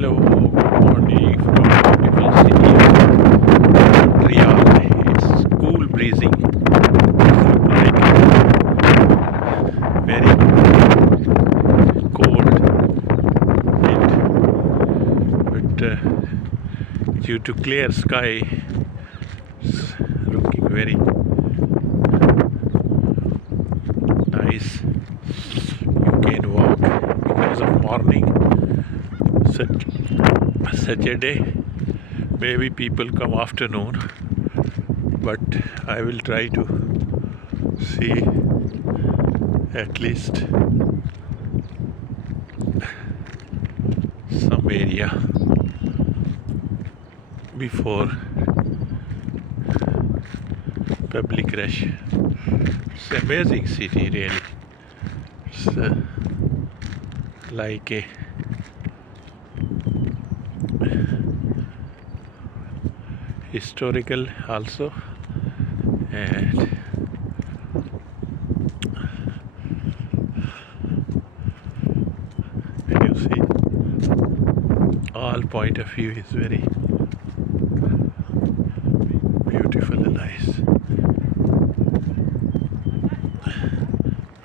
Hello, good morning from beautiful city of Montreal. It's cool breezing. Look like very cold wind, but due to clear sky, it's looking very nice. You can walk because of morning. Saturday, maybe people come afternoon, but I will try to see at least some area before public rush. It's an amazing city, really. It's like a historical also, and you see all point of view is very